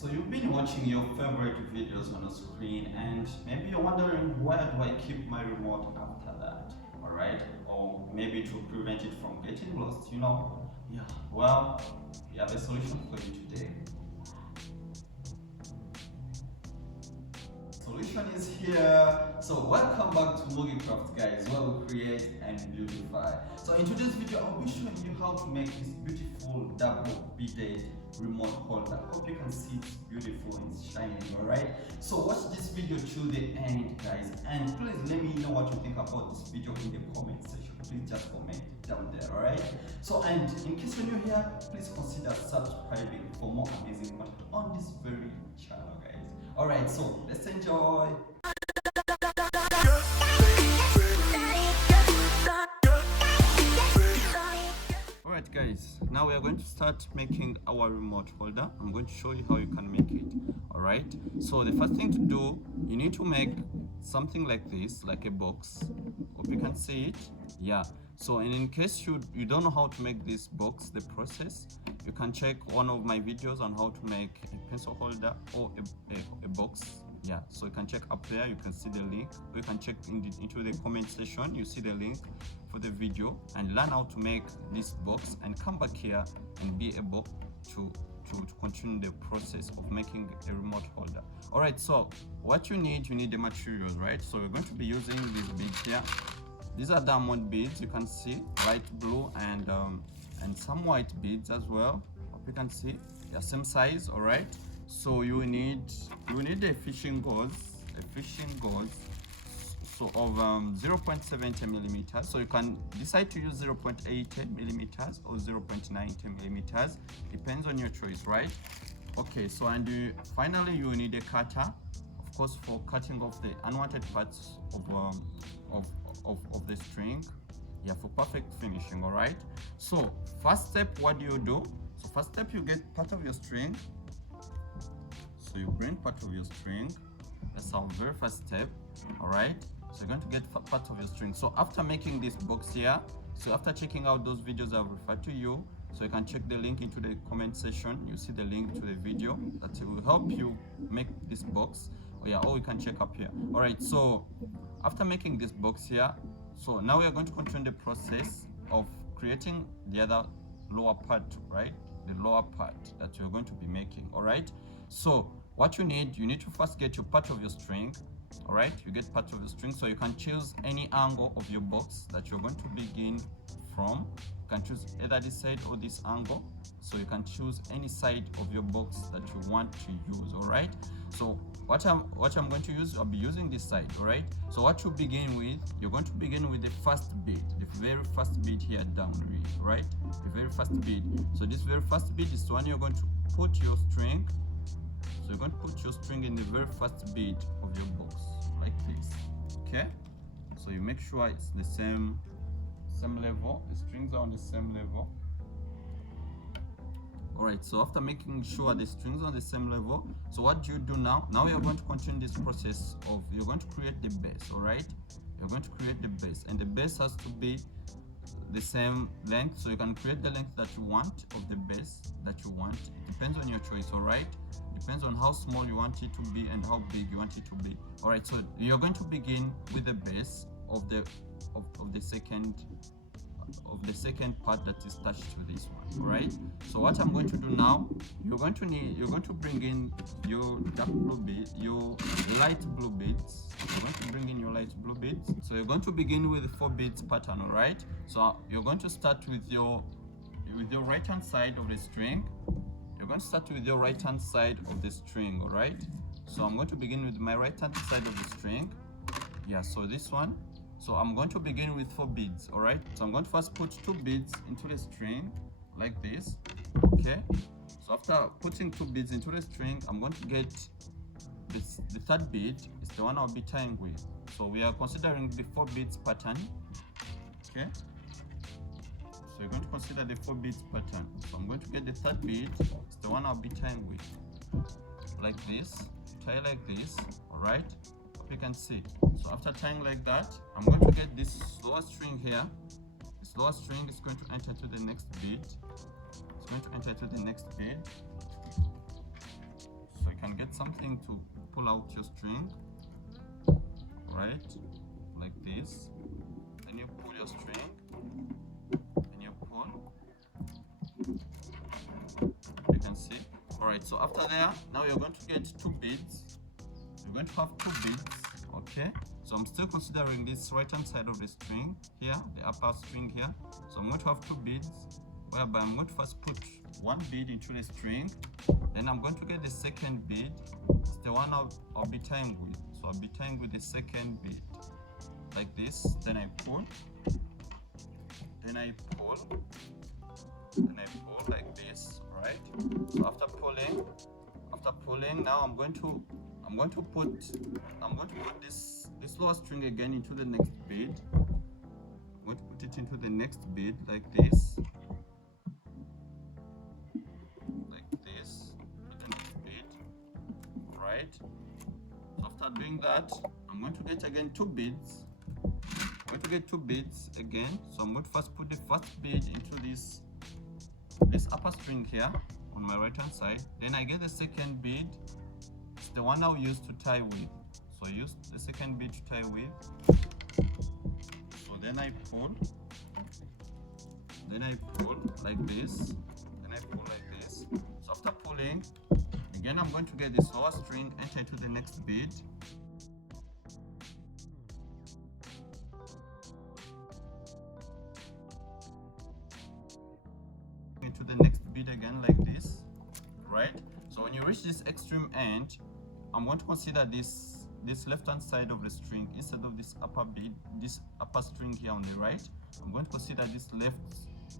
So you've been watching your favorite videos on the screen and maybe you're wondering, where do I keep my remote after that? Alright, or maybe to prevent it from getting lost, Yeah, well, we have a solution for you today. Solution is here. So welcome back to Craft, guys, where we create and beautify. So in today's video, I'll be showing you how to make this beautiful double beaded remote holder. Hope you can see it's beautiful and it's shining. Alright, so watch this video till the end, guys, and please let me know what you think about this video in the comment section. Please just comment down there. Alright, so and in case you're new here, please consider subscribing for more amazing content on this very channel, guys. Alright, so let's enjoy. Alright guys, now we are going to start making our remote holder. I'm going to show you how you can make it. Alright, so the first thing to do, you need to make something like this, like a box. Hope you can see it. Yeah, so and in case you don't know how to make this box, the process, you can check one of my videos on how to make a pencil holder or a box. Yeah, so you can check up there, you can see the link, or you can check into the comment section, you see the link for the video, and learn how to make this box and come back here and be able to continue the process of making a remote holder. Alright, so what you need the materials, right? So we're going to be using these beads here. These are diamond beads, you can see, light blue and some white beads as well. Hope you can see, they're same size. Alright, so you need a fishing gauze, so of 0.70 millimeters. So you can decide to use 0.80 millimeters or 0.90 millimeters, depends on your choice, right? Okay, so and finally you need a cutter, of course, for cutting off the unwanted parts of the string, yeah, for perfect finishing. All right, so first step, what do? So first step, you get part of your string, so you bring part of your string. That's our very first step. All right, so you're going to get part of your string. So after making this box here, so after checking out those videos I've referred to you, so you can check the link into the comment section. You see the link to the video that will help you make this box. Oh yeah, or you can check up here. All right, so after making this box here, so now we are going to continue the process of creating the other lower part, right? The lower part that you're going to be making. All right, so what you need to first get your part of your string. All right, you get part of your string, so you can choose any angle of your box that you're going to begin from. You can choose either this side or this angle, so you can choose any side of your box that you want to use. All right, so what I'm going to use, I'll be using this side. All right, so what you begin with, you're going to begin with the first bead, the very first bead here down, right? The very first bead. So this very first bead is the one you're going to put your string. So you're going to put your string in the very first bead of your box, like this. Okay, so you make sure it's the same level, the strings are on the same level. All right, so after making sure the strings are on the same level, so what do you do now? Now you're going to continue this process of, you're going to create the base. All right, you're going to create the base, and the base has to be the same length. So you can create the length that you want of the base that you want. It depends on your choice. All right, depends on how small you want it to be and how big you want it to be. All right, so you're going to begin with the base of the second part that is attached to this one. All right, so what I'm going to do now, you're going to bring in your dark blue bead, your light blue beads. You're going to bring in your light blue beads. So you're going to begin with the 4 beads pattern. All right, so you're going to start with your right hand side of the string. You're going to start with your right hand side of the string. All right, so I'm going to begin with my right hand side of the string. Yeah, so this one. So I'm going to begin with 4 beads. All right, so I'm going to first put 2 beads into the string like this. Okay, so after putting 2 beads into the string, I'm going to get this, the third bead is the one I'll be tying with. So we are considering the 4 beads pattern. Okay, so you're going to consider the 4 beads pattern. So I'm going to get the third bead, it's the one I'll be tying with, like this. Tie like this. All right, you can see. So after tying like that, I'm going to get this lower string here. This lower string is going to enter to the next bead. It's going to enter to the next bead. get something to pull out your string, right, like this. Then you pull your string, and you pull, you can see. All right, so after there, now you're going to get 2 beads. You're going to have 2 beads, okay? So I'm still considering this right hand side of the string here, the upper string here. So I'm going to have 2 beads, whereby I'm going to first put 1 bead into the string, then I'm going to get the second bead. It's the one I'll be tying with. So I'll be tying with the second bead, like this. Then I pull, then I pull, then I pull like this, right? So after pulling, now I'm going to put this lower string again into the next bead. I'm going to put it into the next bead like this. Like this, the next bead, right? So after doing that, I'm going to get again 2 beads. I'm going to get 2 beads again. So I'm going to first put the first bead into this upper string here on my right hand side. Then I get the second bead. It's the one I'll use to tie with. So I use the second bead to tie with. So then I pull like this. Then I pull like this. So after pulling, again I'm going to get this lower string, enter into the next bead. Into the next bead again like this, right? So when you reach this extreme end, I'm going to consider this left hand side of the string instead of this upper bead, this upper string here on the right. I'm going to consider this left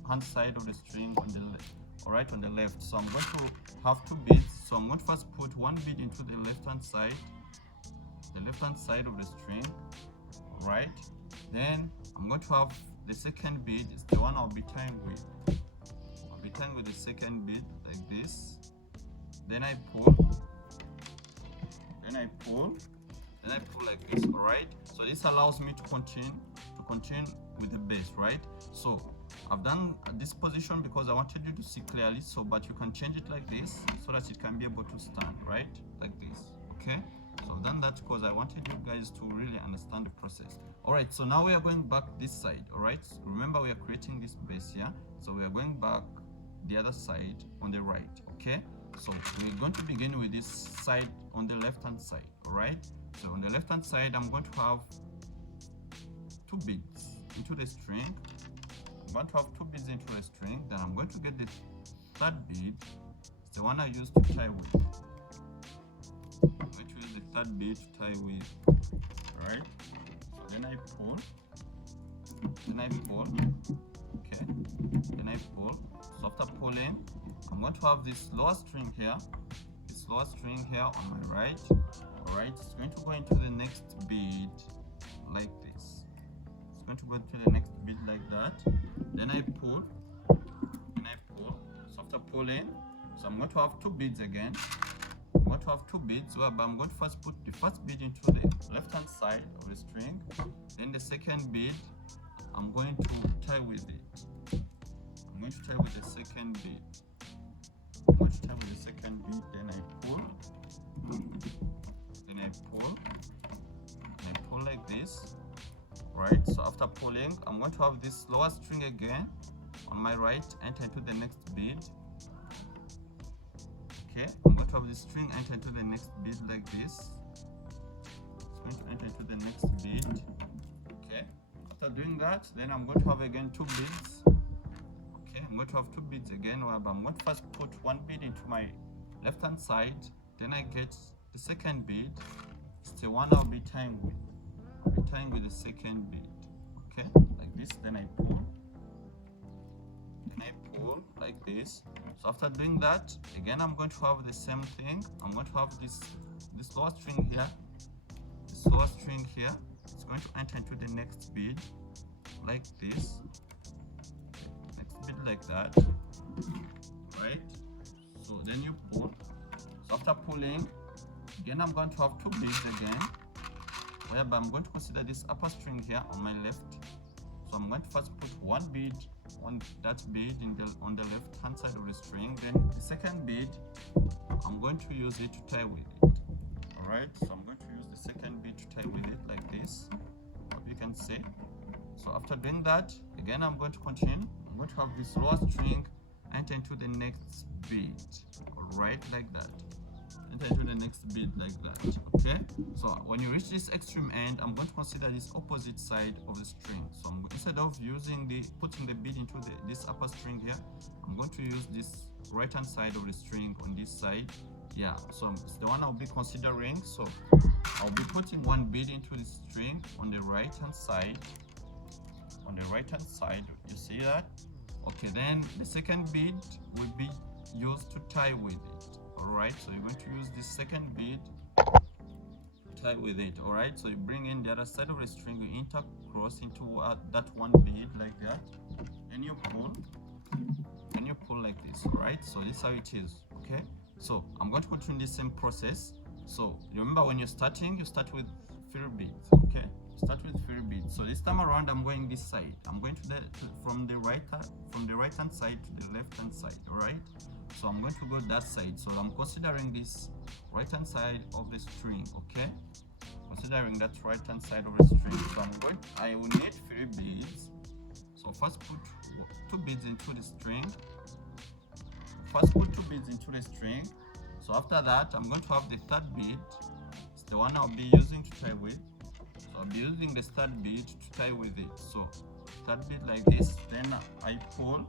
hand side of the string on the left, all right, on the left. So I'm going to have 2 beads. So I'm going to first put 1 bead into the left hand side of the string, all right? Then I'm going to have the second bead. It's the one I'll be tying with. I'll be tying with the second bead like this. Then I pull, then I pull like this, all right? So this allows me to continue with the bass, right? So I've done this position because I wanted you to see clearly, so but you can change it like this so that it can be able to stand, right? Like this, okay? So I've done that because I wanted you guys to really understand the process. All right, so now we are going back this side, all right? So remember, we are creating this bass here, so we are going back the other side on the right, okay? So we're going to begin with this side on the left hand side, all right? So on the left hand side, I'm going to have 2 beads into the string. I'm going to have 2 beads into the string. Then I'm going to get the third bead. It's the one I used to tie with. I'm going to use the third bead to tie with, all right? So then I pull, okay? Then I pull. So after pulling, I'm going to have this lower string here, on my right. All right, it's going to go into the next bead like this. It's going to go into the next bead like that. Then I pull, So after pulling, so I'm going to have 2 beads again. I'm going to have 2 beads, but I'm going to first put the first bead into the left hand side of the string. Then the second bead, I'm going to tie with it. I'm going to tie with the second bead. Then I pull, like this, right? So after pulling, I'm going to have this lower string again on my right, enter into the next bead. Okay, I'm going to have this string enter into the next bead like this. It's going to enter into the next bead. Okay, after doing that, then I'm going to have again 2 beads. Okay, I'm going to have 2 beads again, where I'm going to first put 1 bead into my left hand side, then I get the second bead. It's the one I'll be tying with. I'll be tying with the second bead, okay, like this. Then I pull, like this. So after doing that, again I'm going to have the same thing. I'm going to have this lower string here, It's going to enter into the next bead like this, next bead like that, right? So then you pull. So after pulling, again I'm going to have 2 beads again, whereby I'm going to consider this upper string here on my left. So I'm going to first put 1 bead on that bead on the left hand side of the string. Then the second bead, I'm going to use it to tie with it. All right, so I'm going to use the second bead to tie with it like this. Hope you can see. So after doing that, again I'm going to continue. I'm going to have this lower string enter into the next bead. All right, like that. Enter into the next bead like that. Okay, so when you reach this extreme end, I'm going to consider this opposite side of the string. So instead of putting the bead into this upper string here, I'm going to use this right hand side of the string on this side. Yeah, so it's the one I'll be considering. So I'll be putting one bead into the string on the right hand side. On the right hand side, you see that? Okay, then the second bead will be used to tie with it. All right, so you're going to use this second bead to tie with it. All right, so you bring in the other side of the string, you intercross into that one bead like that, and you pull like this. All right, so this is how it is. Okay, so I'm going to continue the same process. So remember, when you're starting, you start with 3 beads. Okay, start with 3 beads. So this time around, I'm going this side. I'm going from the right hand side to the left hand side. All right, so I'm going to go that side. So I'm considering this right hand side of the string. Okay, considering that right hand side of the string. So I will need 3 beads. So first put 2 beads into the string. First put 2 beads into the string. So after that, I'm going to have the third bead. It's the one I'll be using to tie with. So I'll be using the third bead to tie with it. So third bead like this, then I pull,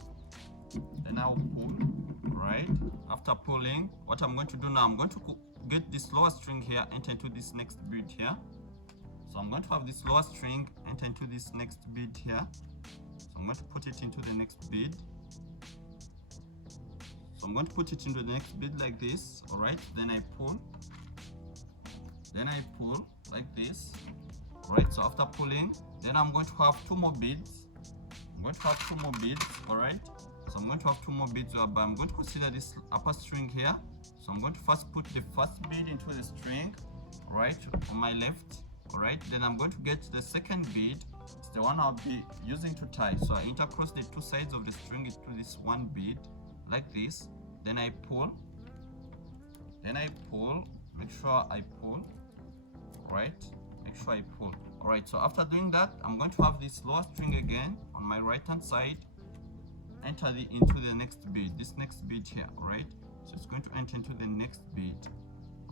then I'll pull. Right, after pulling, what I'm going to do now, I'm going to get this lower string here, enter into this next bead here. So I'm going to have this lower string enter into this next bead here. So I'm going to put it into the next bead. So I'm going to put it into the next bead like this. All right, then I pull like this. All right, so after pulling, then I'm going to have 2 more beads. I'm going to have 2 more beads. All right, so I'm going to have 2 more beads, but I'm going to consider this upper string here. So I'm going to first put the first bead into the string, right, on my left. All right, then I'm going to get the second bead. It's the one I'll be using to tie. So I intercross the 2 sides of the string into this one bead like this. Then I pull. Make sure I pull. Right, make sure I pull. All right, so after doing that, I'm going to have this lower string again on my right hand side. Enter into the next bead, this next bead here. All right, so it's going to enter into the next bead.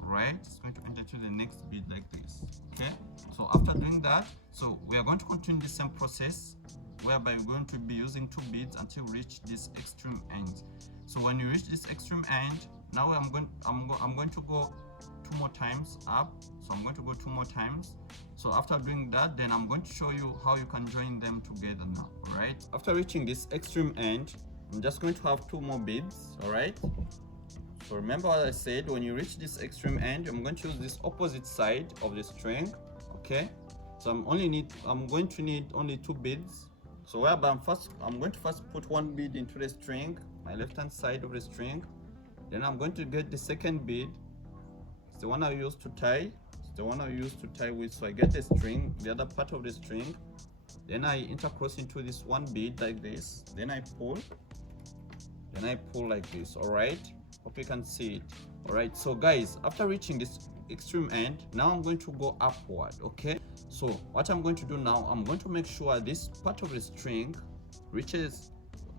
All right, it's going to enter into the next bead like this. Okay, so after doing that, so we are going to continue the same process, whereby we're going to be using 2 beads until we reach this extreme end. So when you reach this extreme end, now I'm going to go 2 more times up. So I'm going to go 2 more times. So after doing that, then I'm going to show you how you can join them together now. All right, after reaching this extreme end, I'm just going to have 2 more beads. All right, so remember what I said, when you reach this extreme end, I'm going to use this opposite side of the string. Okay, so I'm going to need only 2 beads. So whereby I'm going to first put 1 bead into the string, my left hand side of the string. Then I'm going to get the second bead. It's the one I use to tie. It's the one I use to tie with. So I get the string, the other part of the string. Then I intercross into this 1 bead like this. Then I pull. Then I pull like this. All right. Hope you can see it. All right. So guys, after reaching this extreme end, now I'm going to go upward. Okay. So what I'm going to do now, I'm going to make sure this part of the string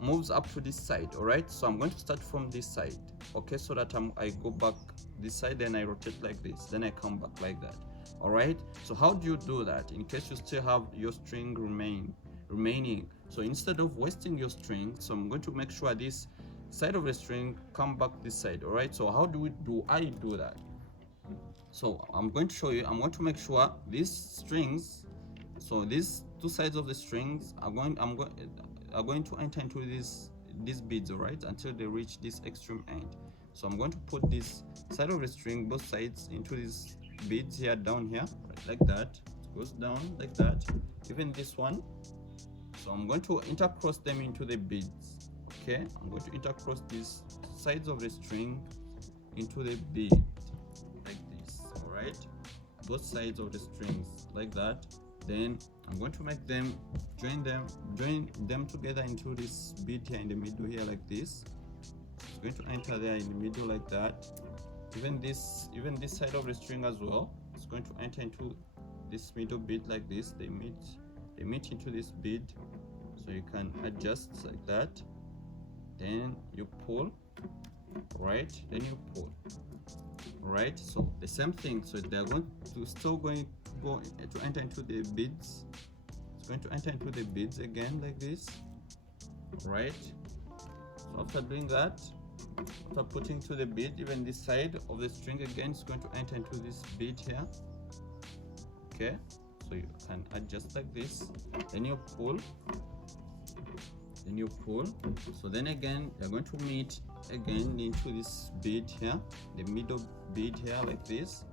moves up to this side. All right, so I'm going to start from this side. Okay, so that I go back this side, then I rotate like this, then I come back like that. All right, so how do you do that in case you still have your string remaining? So instead of wasting your string, so I'm going to make sure this side of the string come back this side. All right, so how do I do that? So I'm going to show you. I'm going to make sure these strings, so these 2 sides of the strings are going to enter into these beads. All right, until they reach this extreme end. So I'm going to put this side of the string, both sides, into these beads here, down here, right, like that. It goes down like that. Even this one. So I'm going to intercross them into the beads. Okay, I'm going to intercross these sides of the string into the bead. Right, both sides of the strings like that. Then I'm going to make them join them together into this bead here in the middle here like this. It's going to enter there in the middle like that. even this side of the string as well, it's going to enter into this middle bead like this. They meet into this bead, so you can adjust like that. Then you pull, right? Then you pull, right? So the same thing. So they're going to go to enter into the beads. It's going to enter into the beads again like this, right? So after doing that, after putting to the bead, even this side of the string again is going to enter into this bead here. Okay, so you can adjust like this. Then you pull, then you pull. So then again you're going to meet again into this bead here, the middle bead here like this.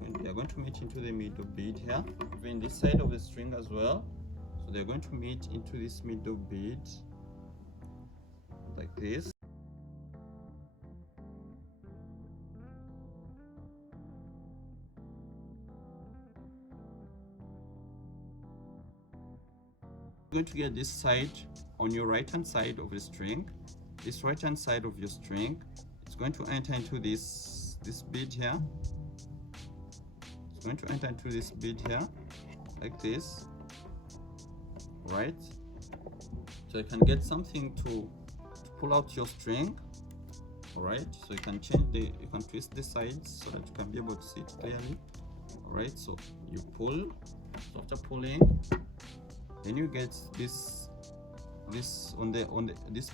So they're going to meet into the middle bead here, even this side of the string as well. So they're going to meet into this middle bead like this. You're going to get this side on your right hand side of the string. This right hand side of your string, it's going to enter into this bead here. It's going to enter into this bead here like this, right? So you can get something to pull out your string. All right, so you can twist the sides so that you can be able to see it clearly. All right, so you pull. So after pulling, then you get this this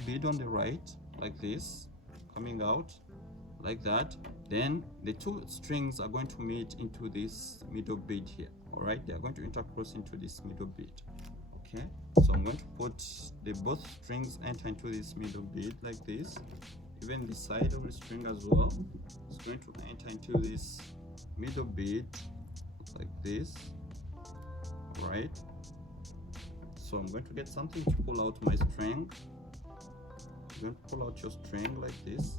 bead on the right like this, coming out like that. Then the two strings are going to meet into this middle bead here. All right, they are going to intercross into this middle bead. Okay, so I'm going to put both strings enter into this middle bead like this. Even the side of the string as well is going to enter into this middle bead like this, right? So I'm going to get something to pull out my string. I'm going to pull out your string like this.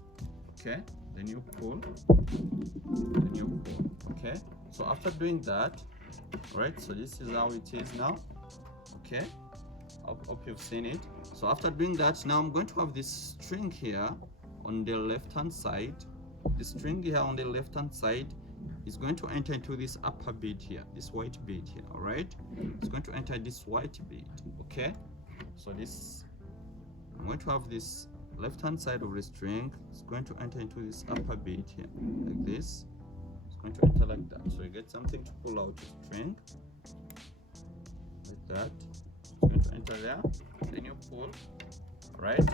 Okay, then you pull, then you pull. Okay, so after doing that, right, so this is how it is now. Okay, I hope you've seen it. So after doing that, now I'm going to have this string here on the left hand side. The string here on the left hand side is going to enter into this upper bead here, this white bead here. All right, it's going to enter this white bead. Okay, so this, I'm going to have this left hand side of the string. It's going to enter into this upper bead here like this. It's going to enter like that, so you get something to pull out your string like that. It's going to enter there, then you pull, right?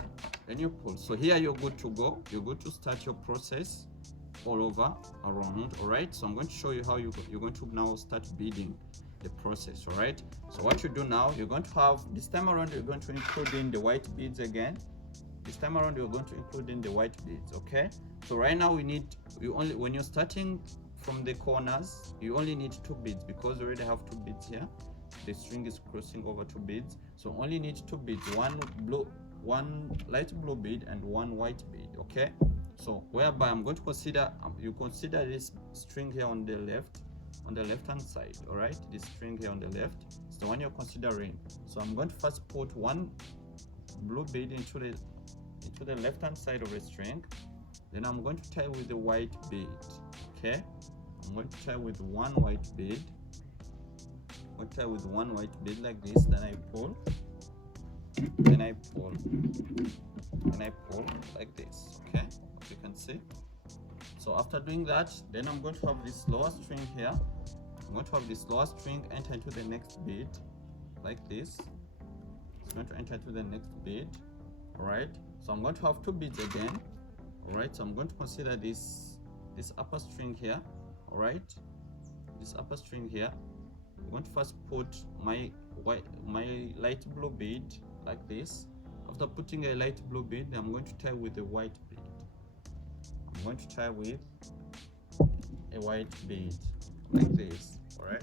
Then you pull. So here you're good to go. You're good to start your process all over around. All right, so I'm going to show you how you're going to now start beading the process. All right, so what you do now, you're going to have, this time around you're going to include in the white beads again. This time around you're going to include in the white beads. Okay, so right now when you're starting from the corners, you only need 2 beads because you already have 2 beads here. The string is crossing over 2 beads, so only need 2 beads, one light blue bead and 1 white bead. Okay, so whereby I'm going to consider, you consider this string here on the left hand side. All right, this string here on the left is the one you're considering. So I'm going to first put 1 blue bead into the left hand side of the string. Then I'm going to tie with the white bead. Okay, I'm going to tie with 1 white bead. I'm going to tie with 1 white bead like this. Then I pull, then I pull, then I pull like this. Okay, as you can see. So after doing that, then I'm going to have this lower string here. I'm going to have this lower string enter into the next bead like this. It's going to enter into the next bead. All right, so I'm going to have 2 beads again. All right, so I'm going to consider this upper string here. All right, this upper string here. I'm going to first put my light blue bead like this. After putting a light blue bead, I'm going to tie with a white bead. I'm going to tie with a white bead like this. All right,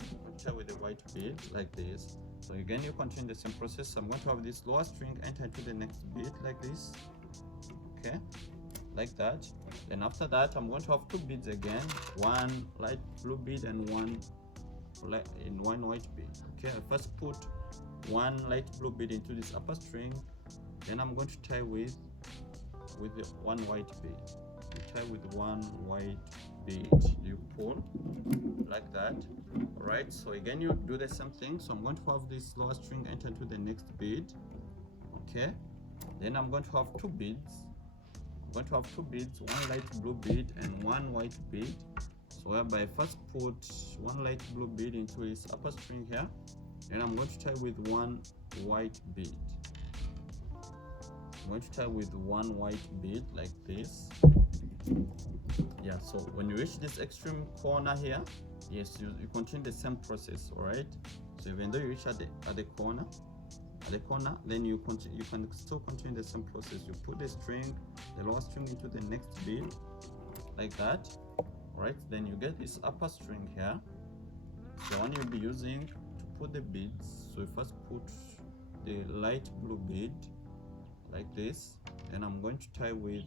I'm going to tie with a white bead like this. So again, you continue the same process. I'm going to have this lower string enter into the next bead like this. Okay, like that. Then after that, I'm going to have 2 beads again, 1 light blue bead and 1 white bead. Okay, I first put 1 light blue bead into this upper string. Then I'm going to tie with the 1 white bead. you tie with one white bead, you pull like that. All right, so again you do the same thing. So I'm going to have this lower string enter into the next bead. Okay, then I'm going to have two beads. I'm going to have two beads, one light blue bead and one white bead. So whereby I first put one light blue bead into this upper string here, and I'm going to tie with one white bead. I'm going to tie with one white bead like this. Yeah, so when you reach this extreme corner here, yes, you continue the same process. All right, so even though you reach at the corner, then you can still continue the same process. You put the string, the lower string, into the next bead like that. All right, then you get this upper string here, the one you'll be using to put the beads. So you first put the light blue bead like this, and I'm going to tie with,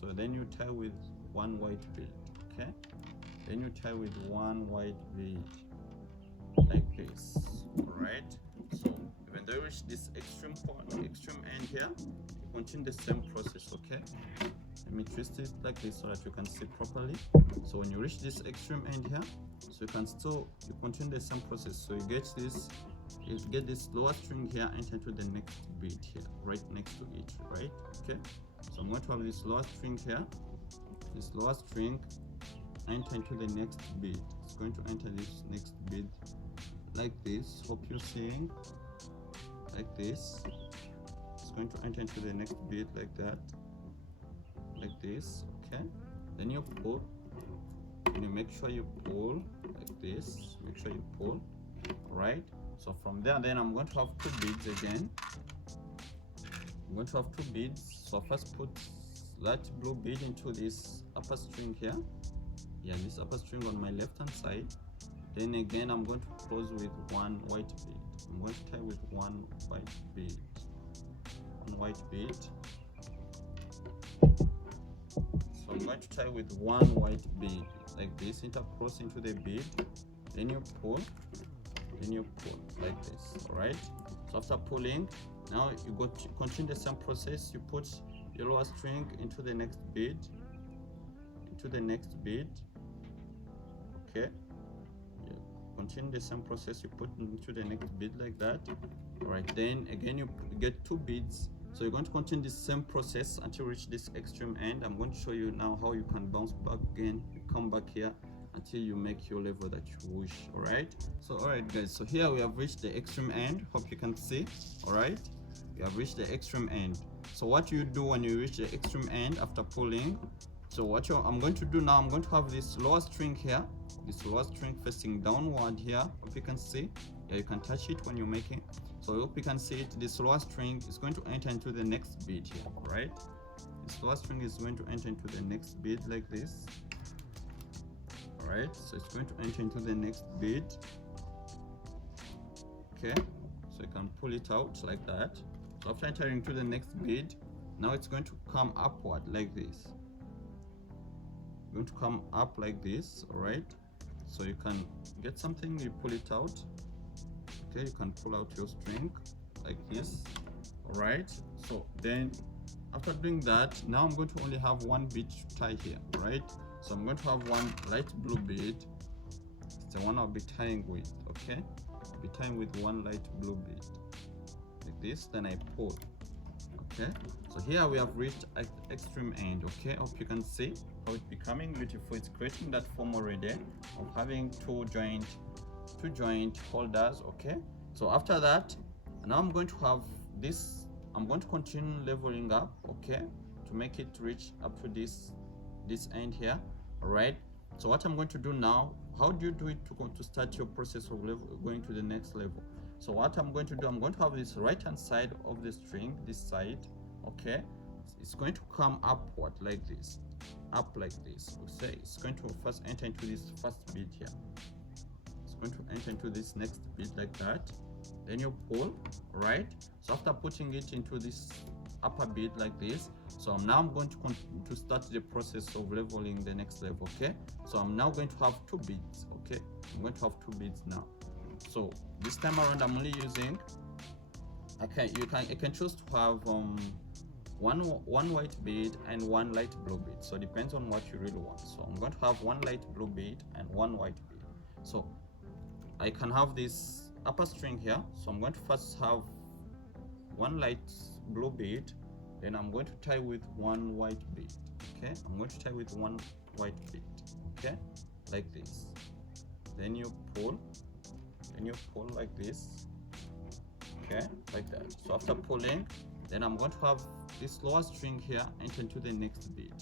so then you tie with one white bead. Okay, then you tie with one white bead like this. All right, so even though you reach this extreme end here, you continue the same process. Okay, let me twist it like this so that you can see properly. So when you reach this extreme end here, so you continue the same process. So you get this lower string here enter into the next bead here, right next to it, right? Okay, so I'm going to have this lower string here, this lower string enter into the next bead. It's going to enter this next bead like this. Hope you're seeing, like this. It's going to enter into the next bead like that, like this. Okay, then you pull, and you make sure you pull like this. Make sure you pull. Right, so from there, then I'm going to have two beads again. I'm going to have two beads. So first put light blue bead into this upper string here. Yeah, this upper string on my left hand side. Then again, I'm going to close with one white bead. I'm going to tie with one white bead. One white bead. So I'm going to tie with one white bead like this, intercross into the bead. Then you pull. Then you pull like this. All right. So after pulling, now you continue the same process. You put your lower string into the next bead. Into the next bead. Okay. Continue the same process. You put into the next bead like that. All right, then again you get two beads. So you're going to continue the same process until you reach this extreme end. I'm going to show you now how you can bounce back again. You come back here until you make your level that you wish. All right, so all right guys, so here we have reached the extreme end. Hope you can see. All right, we have reached the extreme end. So what you do when you reach the extreme end after pulling, so I'm going to do now, I'm going to have this lower string here, this lower string facing downward here. Hope you can see. Yeah, you can touch it when you're making. So I hope you can see it. This lower string is going to enter into the next bead here, right? This lower string is going to enter into the next bead like this. All right, so it's going to enter into the next bead. Okay, so you can pull it out like that. So after entering into the next bead, now it's going to come upward like this. Going to come up like this. All right, so you can get something, you pull it out. Okay, you can pull out your string like this. All right, so then after doing that, now I'm going to only have one bead to tie here. All right, so I'm going to have one light blue bead. It's the one I'll be tying with. Okay, I'll be tying with one light blue bead like this. Then I pull. Okay, so here we have reached extreme end. Okay, hope you can see how it's becoming beautiful. It's creating that form already of having two joint holders. Okay, so after that, now I'm going to have this, I'm going to continue leveling up, okay, to make it reach up to this end here. All right, so what I'm going to do now, how do you do it to start your process of going to the next level? So what I'm going to do, I'm going to have this right hand side of the string, this side. Okay, it's going to come upward like this, up like this. We'll say it's going to first enter into this first bead here. It's going to enter into this next bead like that. Then you pull. Right, so after putting it into this upper bead like this, so I'm going to start the process of leveling the next level. Okay, so I'm now going to have two beads. Okay, I'm going to have two beads now. So this time around I'm only using, I can choose to have one white bead and one light blue bead. So it depends on what you really want. So I'm going to have one light blue bead and one white bead. So I can have this upper string here. So I'm going to first have one light blue bead, then I'm going to tie with one white bead. Okay, I'm going to tie with one white bead. Okay, like this. Then you pull like this. Okay, like that. So after pulling, then I'm going to have this lower string here enter into the next bead.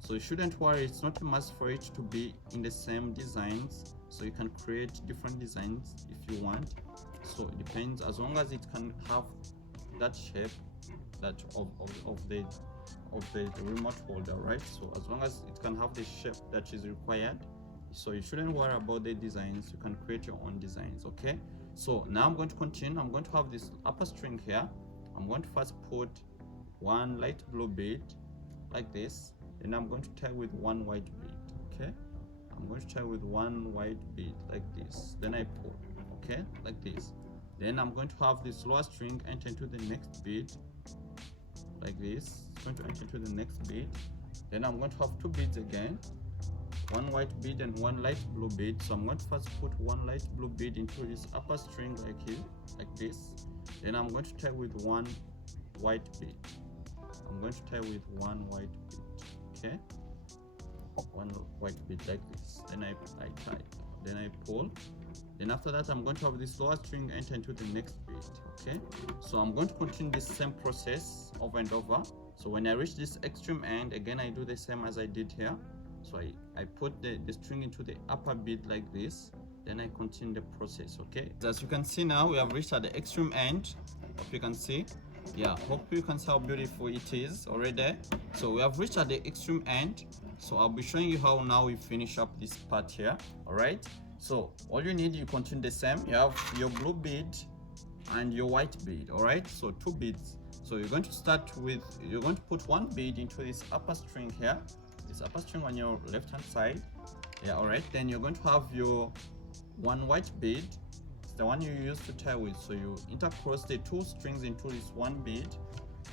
So you shouldn't worry, it's not a must for it to be in the same designs. So you can create different designs if you want. So it depends, as long as it can have that shape that of the remote holder, right? So as long as it can have the shape that is required, so you shouldn't worry about the designs. You can create your own designs. Okay, so now I'm going to continue. I'm going to have this upper string here. I'm going to first put one light blue bead like this, then I'm going to tie with one white bead. Okay, I'm going to tie with one white bead like this, then I pull. Okay, like this. Then I'm going to have this lower string enter into the next bead like this. It's going to enter into the next bead. Then I'm going to have two beads again, one white bead and one light blue bead. So I'm going to first put one light blue bead into this upper string like here, like this. Then I'm going to tie with one white bead. I'm going to tie with one white bead. Okay, one white bead like this. Then I tie. Then I pull. Then after that, I'm going to have this lower string enter into the next bead. Okay, so I'm going to continue this same process over and over. So when I reach this extreme end, again I do the same as I did here. So I put the string into the upper bead like this, then I continue the process. Okay, as you can see now, we have reached at the extreme end. Hope you can see. Yeah, hope you can see how beautiful it is already. So we have reached at the extreme end. So I'll be showing you how now we finish up this part here. All right, so all you need, you continue the same. You have your blue bead and your white bead. All right, so two beads. So you're going to start with, you're going to put one bead into this upper string here, this upper string on your left hand side. Yeah, all right, then you're going to have your one white bead, it's the one you use to tie with. So you intercross the two strings into this one bead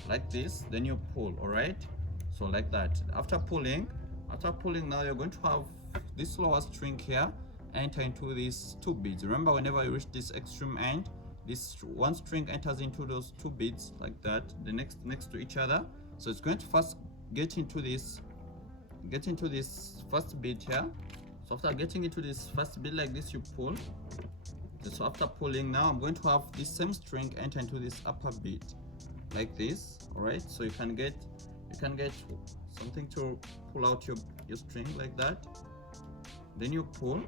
like this, then you pull. All right, so like that. After pulling now, you're going to have this lower string here enter into these two beads. Remember, whenever you reach this extreme end, this one string enters into those two beads like that, the next to each other. So it's going to first get into this first bead here. So after getting into this first bead like this, you pull. So after pulling, now I'm going to have this same string enter into this upper bead like this. All right, so you can get something to pull out your string like that, then you pull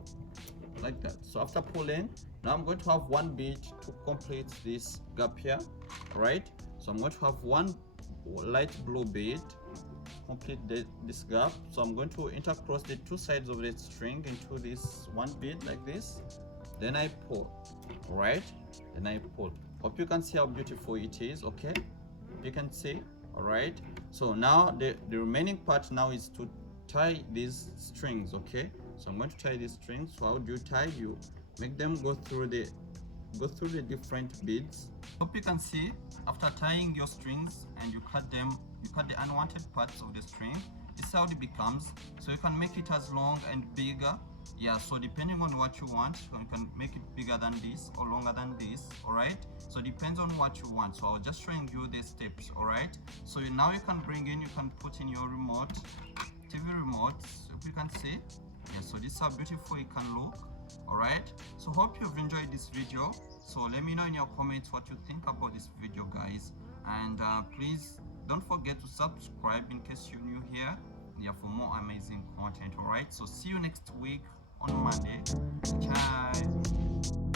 like that. So after pulling, now I'm going to have one bead to complete this gap here. All right, so I'm going to have one light blue bead complete this gap. So I'm going to intercross the two sides of the string into this one bead like this, then I pull. All right, then I pull. Hope you can see how beautiful it is. Okay, you can see. All right, so now the remaining part now is to tie these strings. Okay, so I'm going to tie these strings. So how do you tie? You make them go through the different beads. Hope you can see, after tying your strings and you cut the unwanted parts of the string, this is how it becomes. So you can make it as long and bigger. Yeah, so depending on what you want, you can make it bigger than this or longer than this. All right, so it depends on what you want. So I was just showing you the steps. All right, so now you can put in your remote, TV remote. If you can see, yeah, so this is how beautiful it can look. All right, so hope you've enjoyed this video. So let me know in your comments what you think about this video, guys, and please don't forget to subscribe in case you're new here, yeah, for more amazing content. All right, so see you next week on Monday. Bye.